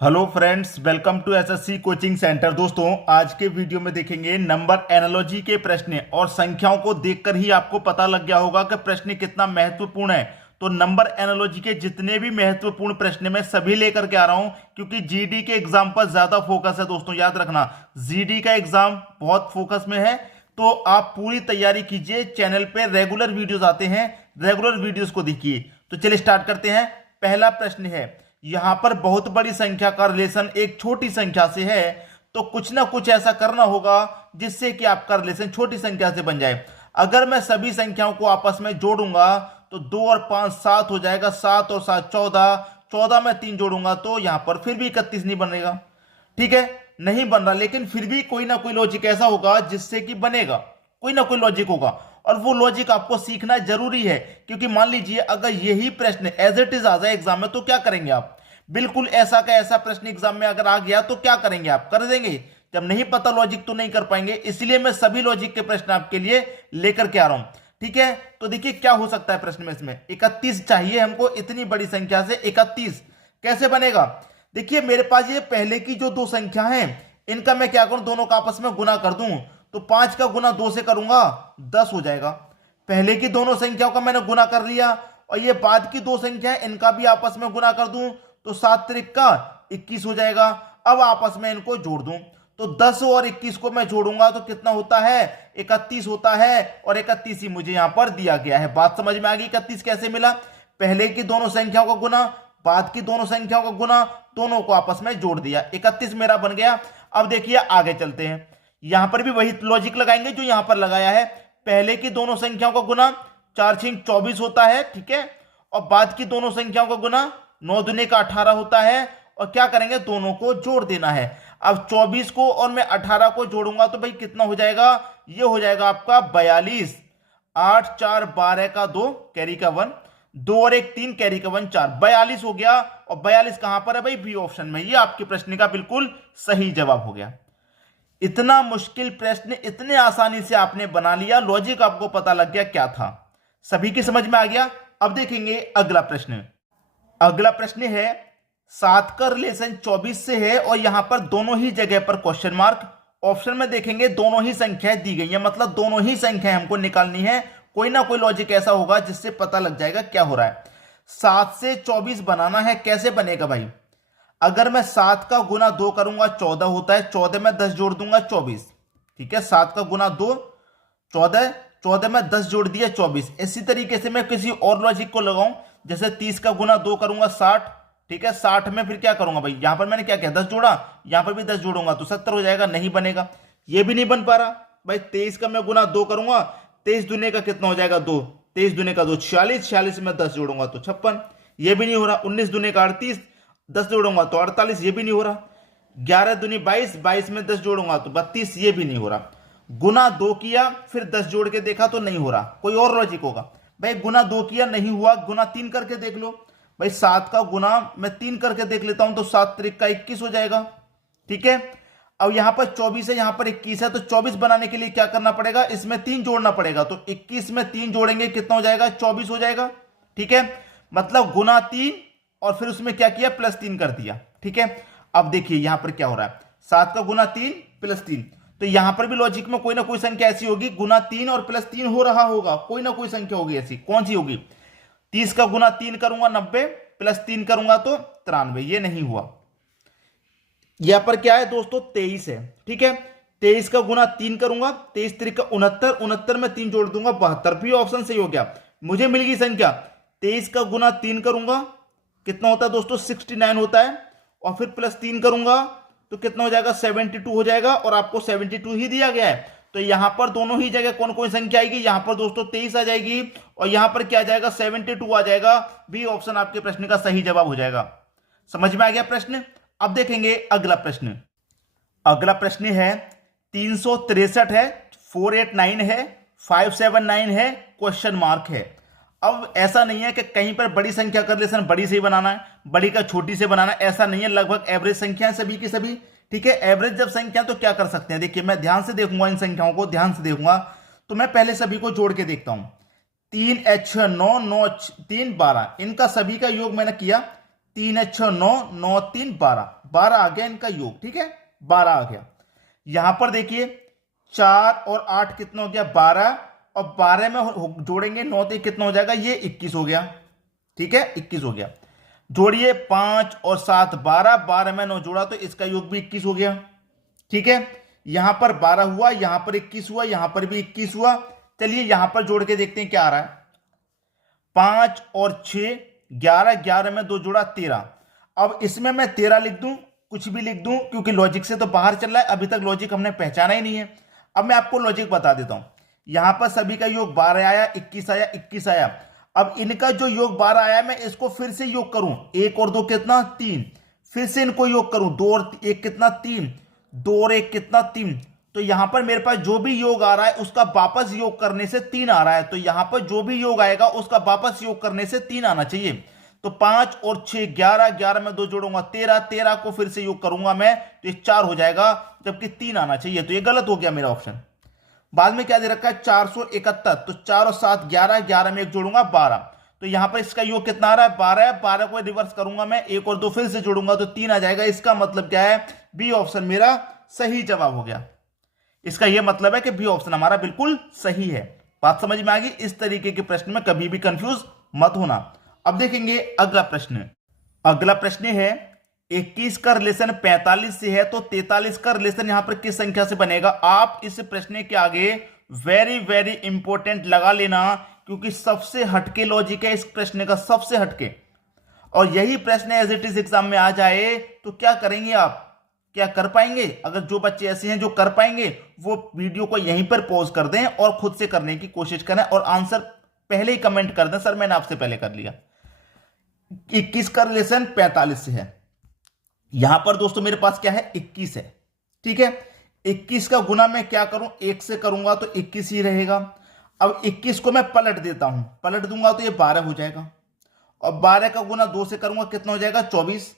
Hello friends, welcome to SSC coaching centre. दोस्तों, आज के वीडियो में देखेंगे नंबर एनालॉजी के प्रश्न और संख्याओं को देखकर ही आपको पता लग गया होगा कि प्रश्न कितना महत्वपूर्ण है। तो नंबर एनालॉजी के जितने भी महत्वपूर्ण प्रश्न मैं सभी लेकर के आ रहा हूं, क्योंकि जीडी के एग्जाम पर ज्यादा फोकस है। दोस्तों याद रखना, जीडी का एग्जाम बहुत फोकस में है, तो आप पूरी तैयारी कीजिए। चैनल पे रेगुलर वीडियोस आते हैं, रेगुलर वीडियोस को देखिए। तो चलिए स्टार्ट करते हैं। पहला प्रश्न है, यहां पर बहुत बड़ी संख्या का रिलेशन एक छोटी संख्या से है, तो कुछ ना कुछ ऐसा करना होगा जिससे कि आपका रिलेशन छोटी संख्या से बन जाए। अगर मैं सभी संख्याओं को आपस में जोड़ूंगा तो 2 और 5 7 हो जाएगा, 7 और 7 14, 14 में 3 जोड़ूंगा तो यहां पर फिर भी 31 नहीं बनेगा। ठीक है, नहीं बन रहा, लेकिन फिर भी कोई ना कोई लॉजिक ऐसा होगा जिससे कि बनेगा, कोई ना कोई लॉजिक होगा, और वो लॉजिक आपको सीखना जरूरी है। क्योंकि मान लीजिए अगर यही प्रश्न एज इट इज आ जाए एग्जाम में तो क्या करेंगे आप? बिल्कुल ऐसा का ऐसा प्रश्न एग्जाम में अगर आ गया तो क्या करेंगे आप? कर देंगे। जब नहीं पता लॉजिक तो नहीं कर पाएंगे, इसलिए मैं सभी लॉजिक के प्रश्न आपके लिए लेकर के आ रहा हूं। ठीक है, तो देखिए क्या हो सकता है प्रश्न में। इसमें 31 चाहिए हमको, इतनी बड़ी संख्या से 31 कैसे बनेगा? देखिए मेरे पास ये पहले की जो दो संख्या हैं, इनका मैं क्या करूं, दोनों का आपस में गुना कर दूं। तो 5 का गुना 2 से करूंगा 10 हो जाएगा। पहले की दोनों संख्याओं का मैंने गुना कर लिया, और ये बाद की दो संख्या है, इनका भी आपस में गुना कर दूं तो 7 त्रिक का 21 हो जाएगा। अब आपस में इनको जोड़ दूं तो 10 और 21 को मैं जोड़ूंगा तो कितना होता है? 31 होता है, और 31 ही मुझे यहां पर दिया गया है। बात समझ में आ गई? 31 कैसे मिला? पहले की दोनों संख्याओं का गुना, बाद की दोनों संख्याओं का गुना, दोनों को आपस में जोड़ दिया, 31 मेरा बन गया। अब देखिए आगे चलते हैं, यहां पर भी वही लॉजिक लगाएंगे जो यहां पर लगाया है। पहले की दोनों संख्याओं का गुना 4 6 24 होता है, ठीक है, और बाद की दोनों संख्याओं का गुना 9 दूनी का 18 होता है। और क्या करेंगे, दोनों को जोड़ देना है। अब 24 को और मैं 18 को जोड़ूंगा तो भाई कितना हो जाएगा? ये हो जाएगा आपका 42। 8 4 12 का 2 कैरी का 1, 2 और 1 3 कैरी का 1 4, 42 हो गया। और 42 कहां पर है भाई? बी ऑप्शन में। ये आपके प्रश्न का बिल्कुल सही जवाब हो गया। इतना मुश्किल प्रश्न इतने आसानी से आपने बना लिया, लॉजिक आपको पता लग गया क्या था, सभी की समझ में आ गया। अब देखेंगे अगला प्रश्न। अगला प्रश्न है, 7 का रिलेशन 24 से है, और यहां पर दोनों ही जगह पर क्वेश्चन मार्क। ऑप्शन में देखेंगे दोनों ही संख्याएं दी गई है, मतलब दोनों ही संख्याएं हमको निकालनी है। कोई ना कोई लॉजिक ऐसा होगा जिससे पता लग जाएगा क्या हो रहा है। 7 से 24 बनाना है, कैसे बनेगा भाई? अगर मैं 7 का गुना 2 करूंगा 14 होता है, 14 में 10 जोड़ दूंगा 24। ठीक है, 7 का गुना 2 14, 14 में 10 जोड़ दिया 24। इसी तरीके से मैं किसी और लॉजिक को लगाऊं, जैसे 30 का गुना 2 करूंगा 60। ठीक है, 60 में फिर क्या करूंगा भाई? यहां पर मैंने क्या किया, 10 जोड़ा, यहां पर भी 10 जोड़ूंगा तो 70 हो जाएगा। नहीं बनेगा, ये भी नहीं बन पा रहा भाई। 23 का मैं गुना 2 करूंगा, 23 दुने का कितना हो जाएगा? 2, 23 दुने का 2 46, 46 में 10 जोड़ूंगा तो 56, ये भी नहीं हो रहा। 19 दुने का 38, 10 जोड़ूंगा तो 48, ये भी नहीं हो रहा। 11 दुनी 22, 22 में 10 जोड़ूंगा तो 32, ये भी नहीं हो रहा। गुना 2 किया, फिर 10 जोड़ के देखा तो नहीं हो रहा। कोई और लॉजिक होगा भाई? गुना 2 किया नहीं हुआ, गुना 3 करके देख लो भाई। 7 का गुना मैं 3 करके देख लेता हूं तो 7 त्रिक का 21 हो जाएगा। ठीक है, अब यहां पर 24 है, यहां पर 21 है, तो 24 बनाने के लिए क्या करना पड़ेगा? इसमें 3 जोड़ना पड़ेगा, तो 21 में 3 जोड़ेंगे कितना हो जाएगा? 24 हो जाएगा। ठीक है, मतलब गुना 3 और फिर उसमें क्या किया? +3 कर दिया। ठीक है, अब देखिए यहां पर क्या हो रहा है, 7 का गुना 3 +3, तो यहां पर भी लॉजिक में कोई ना कोई संख्या ऐसी होगी, गुना 3 और +3 हो रहा होगा, कोई ना कोई संख्या होगी ऐसी। कौन सी होगी? 30 का गुना 3 करूंगा 90, +3 करूंगा तो 93, ये नहीं हुआ। यहां पर क्या है दोस्तों? 23 है। ठीक है, 23 का गुना 3 करूंगा, 23 3 का 69, 69 में 3 जोड़ दूंगा 72, भी ऑप्शन सही हो गया। मुझे मिल गई संख्या। 23 का गुना 3 करूंगा, कितना होता है दोस्तों? 69 होता है, और फिर +3 करूंगा तो कितना हो जाएगा? 72 हो जाएगा, और आपको 72 ही दिया गया है। तो यहां पर दोनों ही जगह कौन कौन संख्या आएगी? यहां पर दोस्तों 23 आ जाएगी, और यहां पर क्या आ जाएगा? 72 आ जाएगा। बी ऑप्शन आपके प्रश्न का सही जवाब हो जाएगा। समझ में आ गया प्रश्न? अब देखेंगे अगला प्रश्न। अगला प्रश्न है, 363 है, 489 है, 579 है, क्वेश्चन मार्क है। अब ऐसा नहीं है कि कहीं पर बड़ी संख्या का रिलेशन बड़ी से ही बनाना है, बड़ी का छोटी से बनाना है, ऐसा नहीं है। लगभग एवरेज संख्या है सभी की सभी। ठीक है, एवरेज जब संख्या तो क्या कर सकते हैं? देखिए मैं ध्यान से देखूंगा, इन संख्याओं को ध्यान से देखूंगा, तो मैं पहले सभी को जोड़ के देखता हूं। 3 H 9 9 3 12, इनका सभी का योग मैंने किया, 3 H 9 9 3 12, 12 आ गया इनका योग, ठीक है, 12 आ गया। यहां पर देखिए 4 और 8 कितना हो गया 12, और 12 में जोड़ेंगे 9 तो कितना हो जाएगा, ये 21 हो गया, ठीक है, 21 हो गया। जोड़िए 5 और 7 12, 12 में 9 जोड़ा तो इसका योग भी 21 हो गया, ठीक है। यहां पर 12 हुआ, यहां पर 21 हुआ, यहां पर भी 21 हुआ। चलिए यहां पर जोड़ के देखते हैं क्या आ रहा है। 5 और 6 11, 11 में 2 जोड़ा 13। अब इसमें मैं 13 लिख दूं, कुछ भी लिख दूं, क्योंकि लॉजिक से तो बाहर चल रहा है, अभी तक लॉजिक हमने पहचाना ही नहीं है। अब मैं आपको लॉजिक बता देता हूं। यहां पर सभी का योग 12 आया, 21 आया, 21 आया। अब इनका जो योग 12 आया, मैं इसको फिर से योग करूं, 1 और 2 कितना 3, फिर से इनको योग करूं, 2 और 1 कितना 3, 2 और 1 कितना 3। तो यहां पर मेरे पास जो भी योग आ रहा है उसका वापस योग करने से 3 आ रहा है। तो यहां पर जो भी योग आएगा उसका वापस योग करने से 3 आना चाहिए। तो 5 और 6 11, 11 में 2 जोड़ूंगा 13, 13 को फिर से योग करूंगा मैं तो ये 4 हो जाएगा, जबकि 3 आना चाहिए। तो ये गलत हो गया मेरा ऑप्शन। बाद में क्या दे रखा है 471, तो 4 और 7 11, 11 में 1 जोड़ूंगा 12। तो यहां पर इसका योग कितना आ रहा है 12 है, 12 को रिवर्स करूंगा मैं, 1 और 2 फिर से जोड़ूंगा तो 3 आ जाएगा। इसका मतलब क्या है, बी ऑप्शन मेरा सही जवाब हो गया। इसका यह मतलब है कि बी ऑप्शन हमारा बिल्कुल सही है। बात समझ में आ गई। इस तरीके के प्रश्न में कभी भी कंफ्यूज मत होना। अब देखेंगे अगला प्रश्न। अगला प्रश्न है 21 का रिलेशन 45 से है, तो 43 का रिलेशन यहां पर किस संख्या से बनेगा। आप इस प्रश्न के आगे वेरी वेरी इंपॉर्टेंट लगा लेना, क्योंकि सबसे हटके लॉजिक है इस प्रश्न का, सबसे हटके। और यही प्रश्न एज इट इज एग्जाम में आ जाए तो क्या करेंगे आप, क्या कर पाएंगे। अगर जो बच्चे ऐसे हैं जो कर पाएंगे वो वीडियो को यहीं पर पॉज कर दें और खुद से करने की कोशिश करें, और आंसर पहले ही कमेंट कर दें, सर मैंने आपसे पहले कर लिया। 21 का रिलेशन 45 से है। यहां पर दोस्तों मेरे पास क्या है 21 है, ठीक है। 21 का गुना मैं क्या करूं, 1 से करूंगा तो 21 ही रहेगा। अब 21 को मैं पलट देता हूं, पलट दूंगा तो ये 12 हो जाएगा, और 12 का गुना 2 से करूंगा कितना हो जाएगा 24,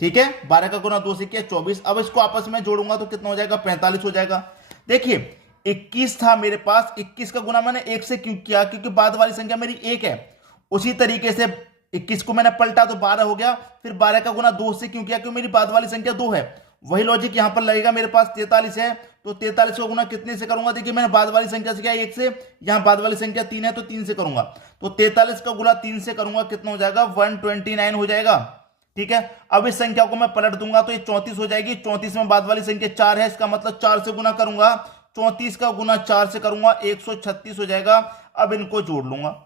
ठीक है। 12 का गुना 2 से किया 24। अब इसको आपस में जोड़ूंगा तो कितना हो जाएगा 45 हो जाएगा। देखिए 21 था मेरे पास, 21 का गुना मैंने 1 से क्यों किया, क्योंकि बाद वाली संख्या मेरी 1 है। उसी तरीके से 21 को मैंने पलटा तो 12 हो गया, फिर 12 का गुना 2 से क्यों किया, क्योंकि मेरी बाद वाली संख्या 2 है। वही लॉजिक यहां पर लगेगा। मेरे पास 43 है, तो 43 का गुना कितने से करूंगा, देखिए मैंने बाद वाली संख्या से किया 1 से, यहां बाद वाली संख्या 3 है तो 3 से करूंगा। तो 43 का गुना 3 से करूंगा कितना हो जाएगा 129 हो जाएगा, ठीक है। अब इस संख्या को मैं पलट दूंगा तो ये 34 हो जाएगी। 34 में बाद वाली संख्या 4 है, इसका मतलब 4 से गुना करूंगा, 34 का गुना 4 से करूंगा 136 हो जाएगा। अब इनको जोड़ लूंगा,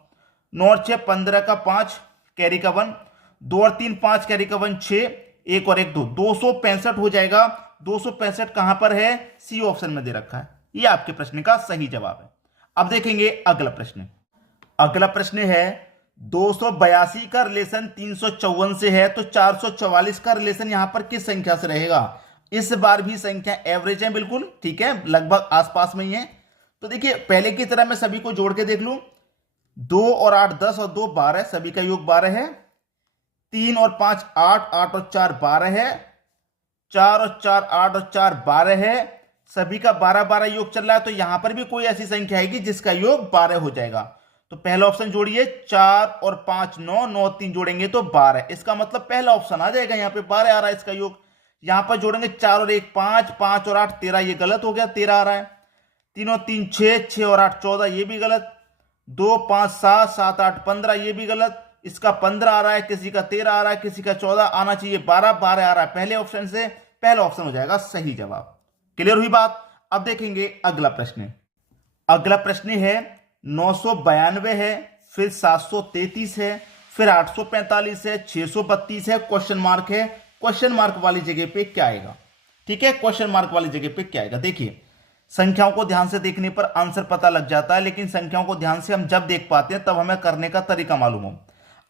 9 और 6 15 का 5 कैरी का 1, 2 और 3 5 कैरी का 1 6, 1 और 1 2, 265 हो जाएगा। 265 कहां पर है, सी ऑप्शन में दे रखा है। ये आपके प्रश्न का सही जवाब है। अब देखेंगे अगला प्रश्न। अगला प्रश्न है 282 का रिलेशन 354 से है, तो 444 का रिलेशन यहां पर किस संख्या से रहेगा। इस बार भी संख्या एवरेज है बिल्कुल, ठीक है, लगभग आसपास में ही है। तो देखिए पहले की तरह मैं सभी को जोड़ के देख लूं, 2 और 8 10 और 2 12, सभी का योग 12 है। 3 और 5 8, 8 और 4 12 है। 4 और 4 8 और 4 12 है। सभी का 12 12 योग चल रहा है, तो यहां पर भी कोई ऐसी संख्या आएगी जिसका योग 12 हो जाएगा। तो पहला ऑप्शन जोड़िए, 4 और 5 9, 9 3 जोड़ेंगे तो 12, इसका मतलब पहला ऑप्शन आ जाएगा। यहां पे 12 आ रहा है इसका योग। यहां पर जोड़ेंगे 4 और 1 5, 5 और 8 13, ये गलत हो गया, 13 आ रहा है। 3 और 3 6, 6 और 8 14, ये भी गलत। 2 5 7, 7 8 15, ये भी गलत। इसका 15 आ रहा है, किसी का 13 आ रहा है, किसी का 14, आना चाहिए 12, 12 आ रहा है पहले ऑप्शन से, पहला ऑप्शन हो जाएगा सही जवाब। क्लियर हुई बात। अब देखेंगे अगला प्रश्न। अगला प्रश्न है 992 है, फिर 733 है, फिर 845 है, 632 है, क्वेश्चन मार्क है। क्वेश्चन मार्क वाली जगह पे क्या आएगा, ठीक है, क्वेश्चन मार्क वाली जगह पे क्या आएगा। देखिए संख्याओं को ध्यान से देखने पर आंसर पता लग जाता है, लेकिन संख्याओं को ध्यान से हम जब देख पाते हैं तब हमें करने का तरीका मालूम हो।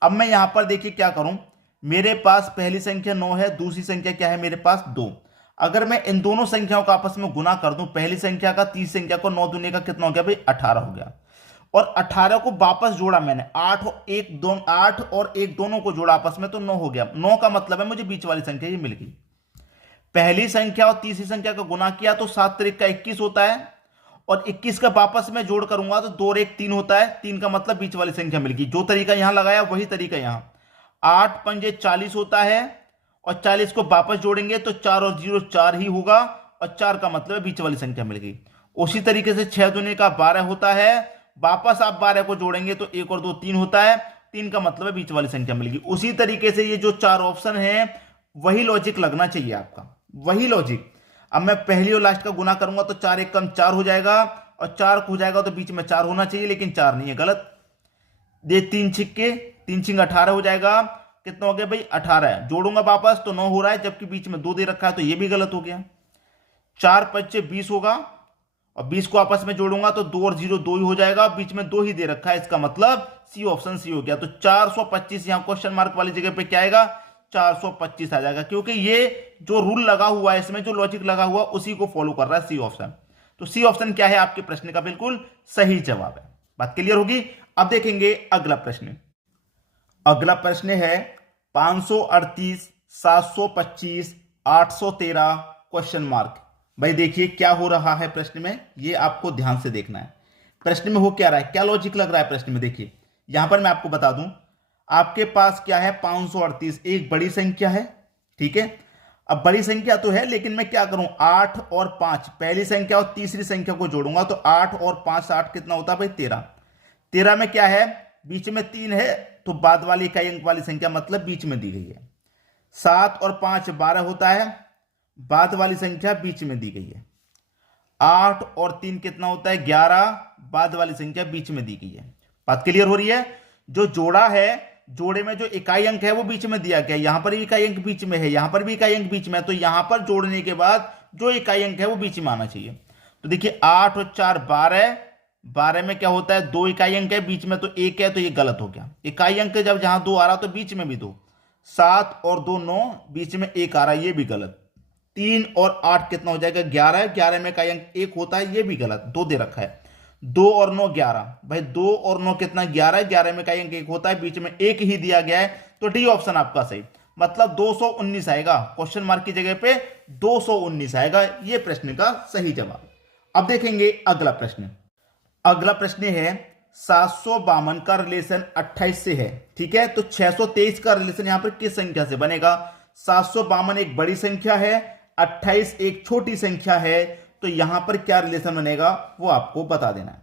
अब मैं यहां पर देखिए क्या करूं, मेरे पास पहली संख्या 9 है, दूसरी संख्या क्या है मेरे पास 2। अगर मैं इन दोनों संख्याओं का आपस में गुना कर दूं, पहली संख्या का तीसरी संख्या को 9 दूने का कितना हो गया भाई 18 हो गया। और 18 को वापस जोड़ा मैंने, 8 और 1 दोनों को जोड़ा आपस में तो 9 हो गया। 9 का मतलब है मुझे बीच वाली संख्या ये मिल गई। पहली संख्या और तीसरी संख्या का गुना किया तो 7 3 का 21 होता है, और 21 का वापस में जोड़ करूंगा तो 2 और 1 3 होता है। 3 का मतलब बीच वाली संख्या मिल गई। जो तरीका यहां लगाया वही तरीका यहां। 8 पंजे 40 होता है, और 40 को वापस जोड़ेंगे तो 4 और 0 4 ही होगा, और 4 का मतलब बीच वाली संख्या मिल गई। उसी तरीके से 6 दूनी का 12 होता है, वापस आप 12 को जोड़ेंगे तो 1 और 2 3 होता है, 3 का मतलब बीच वाली संख्या मिल गई। उसी तरीके से ये जो 4 ऑप्शन है वही लॉजिक लगना चाहिए आपका, वही लॉजिक। अब मैं पहली और लास्ट का गुना करूंगा तो 4 एक कम 4 हो जाएगा, और 4 हो जाएगा तो बीच में 4 होना चाहिए, लेकिन 4 नहीं है, गलत। ये 3 छिक्के 3 छिंग 18 हो जाएगा। कितना हो गया भाई 18 है, जोड़ूंगा वापस तो 9 हो रहा है, जबकि बीच में 2 दे रखा है, तो ये भी गलत हो गया। 4 पच्चे 20 होगा, और 20 को आपस में जोड़ूंगा तो 2 और 0 2 ही हो जाएगा, बीच में 2 ही दे रखा है, इसका मतलब सी ऑप्शन सी हो गया। तो 425 यहां क्वेश्चन मार्क वाली जगह पे क्या आएगा, 425 आ जाएगा, क्योंकि ये जो रूल लगा हुआ है, इसमें जो लॉजिक लगा हुआ उसी को फॉलो कर रहा है सी ऑप्शन। तो सी ऑप्शन क्या है, आपके प्रश्न का बिल्कुल सही जवाब है। बात क्लियर होगी। अब देखेंगे अगला प्रश्न। अगला प्रश्न है 538 725 813 क्वेश्चन मार्क। भाई देखिए क्या हो रहा है प्रश्न में, ये आपको ध्यान से देखना है। प्रश्न में हो क्या रहा है, क्या लॉजिक लग रहा है प्रश्न में, देखिए यहां पर मैं आपको बता दूं, आपके पास क्या है 538 एक बड़ी संख्या है, ठीक है। अब बड़ी संख्या तो है, लेकिन मैं क्या करूं 8 और 5 पहली संख्या और तीसरी संख्या को जोड़ूंगा तो 8 और 5 8 कितना होता है भाई 13। 13 में क्या है, बीच में 3 है, तो बाद वाली इकाई अंक वाली संख्या मतलब बीच में दी गई है। 7 और 5 12 होता है, बाद वाली संख्या बीच में दी गई है। 8 और 3 कितना होता है 11, बाद वाली संख्या बीच में दी गई है। बात क्लियर हो रही है। जो जोड़ा है, जोड़े में जो इकाई अंक है वो बीच में दिया गया, यहां पर भी इकाई अंक बीच में है, यहां पर भी इकाई अंक बीच में है, तो यहां पर जोड़ने के बाद जो इकाई अंक है वो बीच में आना चाहिए। तो देखिए 8 और 4 12, 12 में क्या होता है 2 इकाई अंक है, बीच में तो 1 है, तो ये गलत हो गया। इकाई अंक जब जहां 2 आ रहा तो बीच में भी 2। 7 और 2 9, बीच में 1 आ रहा है, ये भी गलत। 3 और 8 कितना हो जाएगा 11, 11 में इकाई अंक 1 होता है, ये भी गलत, 2 दे रखा है। 2 और 9 11, भाई 2 और 9 कितना 11, 11 में इकाई अंक 1 होता है, बीच में 1 ही दिया गया है, तो डी ऑप्शन आपका सही, मतलब 219 आएगा, क्वेश्चन मार्क की जगह पे 219 आएगा, ये प्रश्न का सही जवाब। अब देखेंगे अगला प्रश्न। अगला प्रश्न है 752 का रिलेशन 28 से है, ठीक है। तो 623 का रिलेशन यहां पर किस संख्या से बनेगा, 752 एक बड़ी संख्या है, 28 एक छोटी संख्या है, तो यहां पर क्या रिलेशन बनेगा वो आपको बता देना है।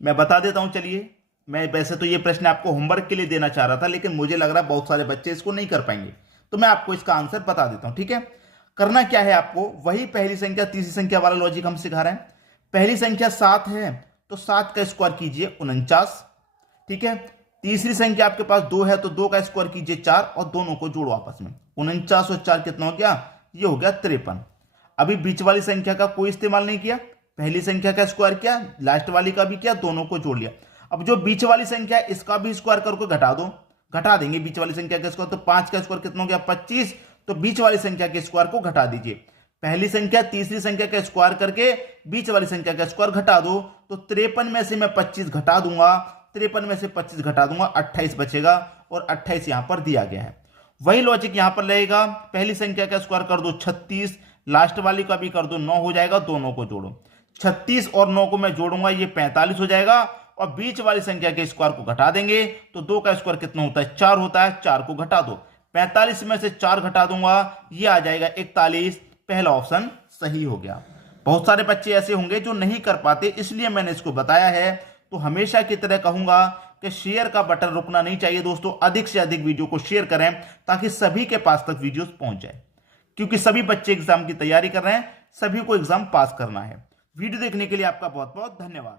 मैं बता देता हूं, चलिए। मैं वैसे तो ये प्रश्न आपको होमवर्क के लिए देना चाह रहा था, लेकिन मुझे लग रहा है बहुत सारे बच्चे इसको नहीं कर पाएंगे, तो मैं आपको इसका आंसर बता देता हूं, ठीक है। करना क्या है आपको, वही पहली संख्या तीसरी संख्या वाला लॉजिक हम सिखा रहे हैं। पहली संख्या 7 है, तो 7 का स्क्वायर कीजिए 49, ठीक है। तीसरी संख्या आपके पास 2 है, तो 2 का स्क्वायर कीजिए 4, और दोनों को जोड़ो आपस में। 49 और 4 कितना हो गया, ये हो गया 53। अभी बीच वाली संख्या का कोई इस्तेमाल नहीं किया, पहली संख्या का स्क्वायर किया, लास्ट वाली का भी किया, दोनों को जोड़ लिया। अब जो बीच वाली संख्या है इसका भी स्क्वायर करके घटा दो, घटा देंगे बीच वाली संख्या का स्क्वायर, तो 5 का स्क्वायर कितना हो गया 25, तो बीच वाली संख्या के स्क्वायर को घटा दीजिए। पहली संख्या तीसरी संख्या का स्क्वायर करके बीच वाली संख्या का स्क्वायर घटा दो, तो 53 में से मैं 25 घटा दूंगा, 53 में से 25 घटा दूंगा, 28 बचेगा, और 28 यहां पर दिया गया है। वही लॉजिक यहां पर रहेगा, पहली संख्या का स्क्वायर कर दो 36, लास्ट वाली का भी कर दो 9 हो जाएगा, दोनों को जोड़ो। 36 और 9 को मैं जोड़ूंगा, ये 45 हो जाएगा, और बीच वाली संख्या के स्क्वायर को घटा देंगे, तो 2 का स्क्वायर कितना होता है 4 होता है, 4 को घटा दो, 45 में से 4 घटा दूंगा, ये आ जाएगा 41। पहला ऑप्शन सही हो गया। बहुत सारे बच्चे ऐसे होंगे जो नहीं कर पाते, इसलिए मैंने इसको बताया है। तो हमेशा की तरह कहूंगा कि शेयर का बटन रुकना नहीं चाहिए दोस्तों, अधिक से अधिक वीडियो को शेयर करें ताकि सभी के पास तक वीडियोस पहुंच जाए, क्योंकि सभी बच्चे एग्जाम की तैयारी कर रहे हैं, सभी को एग्जाम पास करना है। वीडियो देखने के लिए आपका बहुत बहुत धन्यवाद।